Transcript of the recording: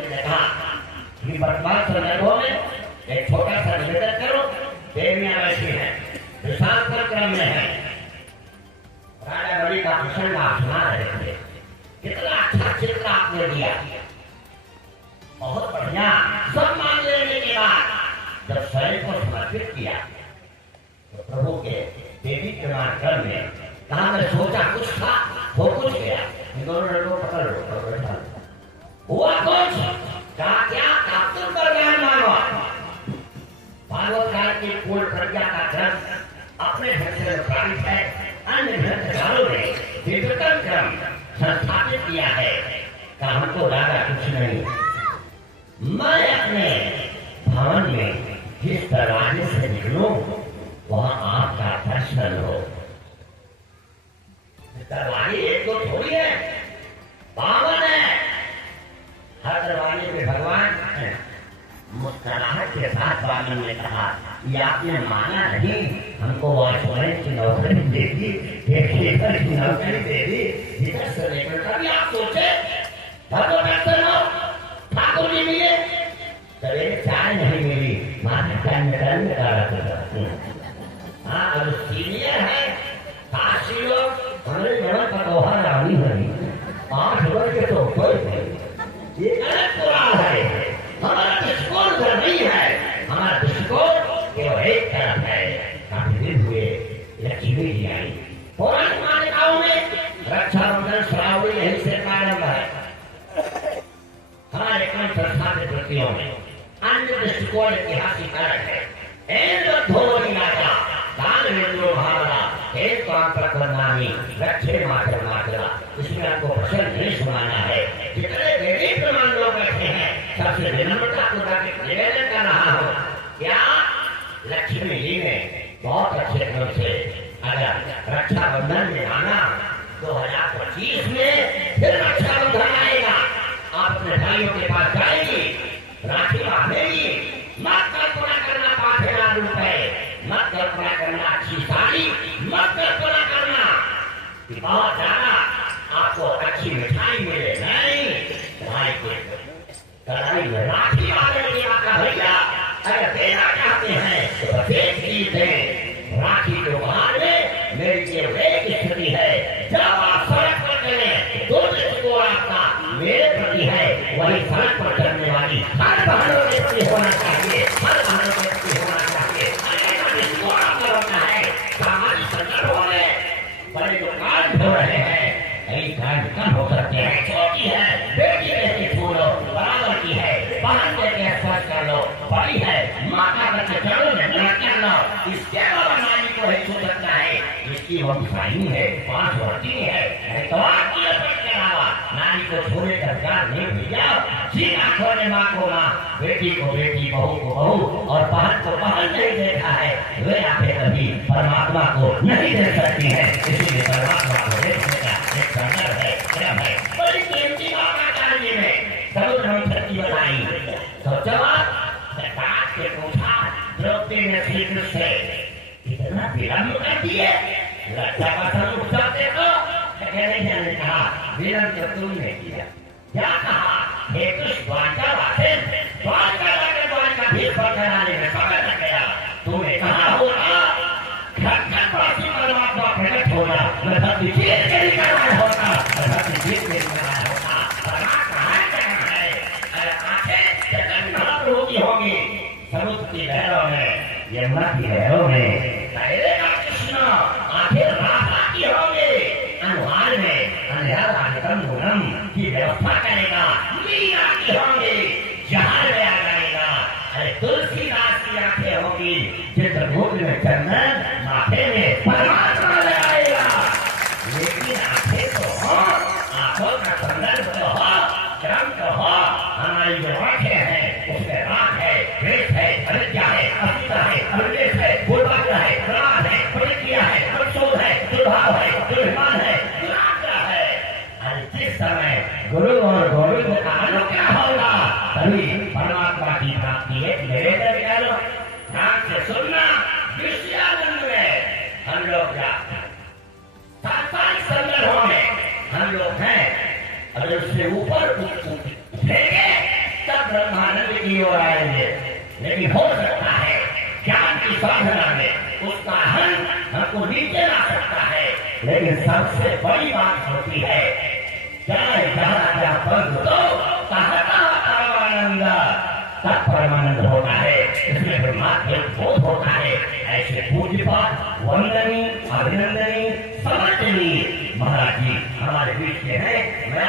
ने कहा कि वर्तमान संदर्भों में एक छोटा सा निवेदन करो। देवियां वैसी है, विशाल क्रम में है। राजा रवि का प्रसंग आप सुना रहे थे, कितना अच्छा चित्र आपने दिया, बहुत बढ़िया। सब मान लेने के बाद जब शरीर को समर्पित किया तो प्रभु के देवी प्रमाण क्रम में कहा मैं सोचा कुछ था, वो कुछ गया। दोनों लड़कों पकड़ लो, हुआ कुछ कहा क्या तुम पर ज्ञान मांगो। भागवत काल की पूर्ण प्रज्ञा का ग्रंथ अपने ढंग से प्रकाशित है, अन्य ग्रंथकारों ने विवर्तन क्रम संस्थापित किया है। कहा हमको ज्यादा कुछ नहीं, मैं अपने भवन में जिस दरवाजे से निकलूं वहां आपका दर्शन हो। दरवाजे एक तो थोड़ी है, बावन है। हर दरवाजे पे भगवान मुस्कुराहट के साथ बावन ने कहा ये आपने माना नहीं, हमको वॉचमैन की नौकरी दे दी, ठेकेदार की नौकरी दे दी, इधर से लेकर कभी आप सोचे भगवान हो ठाकुर जी मिले, कभी चाय नहीं मिली, माता में हाँ अब सीनियर है, काशी लोग हमारे जगह पटोहा रानी हरी 8 वर्ष के तो कोई नहीं। ये गलत पुराण है, हमारा दृष्टिकोण उधर नहीं है, हमारा दृष्टिकोण केवल एक तरफ है। काफी दिन हुए लक्ष्मी जी आई। पौराणिक मान्यताओं में रक्षाबंधन श्रावणी यही से प्रारंभ है। हमारे कम संस्थापित कृतियों में अन्य दृष्टिकोण ऐतिहासिक अलग है। रक्षे मात्र मात्रा, इसमें आपको प्रश्न नहीं सुनाना है। जितने देवी प्रमाण लोग बैठे हैं सबसे विनम्रता पूर्वक निवेदन कर रहा हूँ, क्या लक्ष्मी जी ने बहुत अच्छे ढंग से अगर रक्षाबंधन में आना 2025 में फिर रक्षाबंधन आएगा, आप अपने भाइयों के पास जाएंगी, राखी बांधेगी, मत कल्पना करना 5,000 रुपए, मत कल्पना करना अच्छी साड़ी, मत कल्पना करना कि बहुत ज्यादा आपको अच्छी मिठाई मिले, नहीं। भाई को कड़ाई में राखी बांधेगी आपका भैया, अगर देना चाहते हैं तो प्रत्येक चीज दें। राखी को बाहर में मेरी केवल एक स्थिति है, जब आप सड़क पर चले दो को आपका मेरे प्रति है, वही सड़क पर चलने वाली हर बहनों के प्रति होना चाहिए, हर बहनों के प्रति होना चाहिए। इसको आपका होना है। सामाजिक संदर्भों में बड़े जो कांड हो रहे हैं, कई कांड कम हो सकते हैं। छोटी है बेटी बेटी छोड़ो, बराबर की है, बहन को स्पर्श कर लो, बड़ी है माता बच्चे चलो कर लो, इसके अलावा नानी को ही छू सकता है, इसकी वंशाई है, 5 वर्षी है, तो आपकी के अलावा नानी को छूने का अधिकार नहीं भैया। सीना खोने माँ को माँ, बेटी को बेटी, बहू को बहू और बहन को बहन नहीं देखा है, वे आते कभी परमात्मा को नहीं देख सकती है। इसीलिए परमात्मा को देखने का एक संदर्भ है, क्रम है। बड़ी कीमती बात आचार्य जी ने समुद्र सत्य बताई तो जवाब सरकार से पूछा, द्रौपदी ने श्री कृष्ण से इतना विलम्ब कर दिए, रक्षा का स्वरूप देखो। ने कहा विलम्ब तो तुमने किया, क्या कहा हे कृष्ण द्वारका वासे, द्वारका जाकर द्वारका भी कराने में पकड़ लग गया। तुमने कहा होगा घट वासी परमात्मा प्रकट होगा, धरती जीत के निकलना होगा, धरती जीत के निकलना होगा। परमात्मा है, आंखें जगन्नाथ रोगी होगी, समुद्र की लहरों में, यमुना की लहरों में तैरेगा कृष्ण, आंखें राधा की होगी, अनुहार में अंधेरा गुणम की व्यवस्था करेगा, मीरा की होगी, जहां में आ जाएगा। अरे तुलसीदास की आंखें होगी, चित्रकूट में चंदन, माथे में परमात्मा लगाएगा। लेकिन आंखें तो हो, आंखों का संदर्भ तो हो, क्रम तो हो। हमारी जो आंखें हैं उसमें राग है, द्वेष है, अविद्या है, अस्मिता है, अविवेक है, पूर्वाग्रह है, प्रमाद है, प्रतिक्रिया है, अवशोध है, दुर्भाव है, दुर्भिमान है, दुराग्रह है। जिस समय गुरु और गोविंद का अनुग्रह होगा तभी परमात्मा की प्राप्ति है। निवेदन करो, ध्यान से सुनना। विषयानंद में हम लोग सांसारिक संदर्भों में हम लोग हैं, अगर उससे ऊपर उठेंगे ब्रह्मानंद की ओर आएंगे, लेकिन हो सकता है ज्ञान की साधना में उसका हल हमको नीचे ला सकता है। लेकिन सबसे बड़ी बात होती है चाहे जहाँ क्या पद दो कहता परमानंद, तब परमानंद होता है, इसमें ब्रह्मात्म बोध होता है। ऐसे पूज्यपाठ वंदनीय अभिनंदनीय समर्थनीय महाराज जी हमारे बीच के हैं। मैं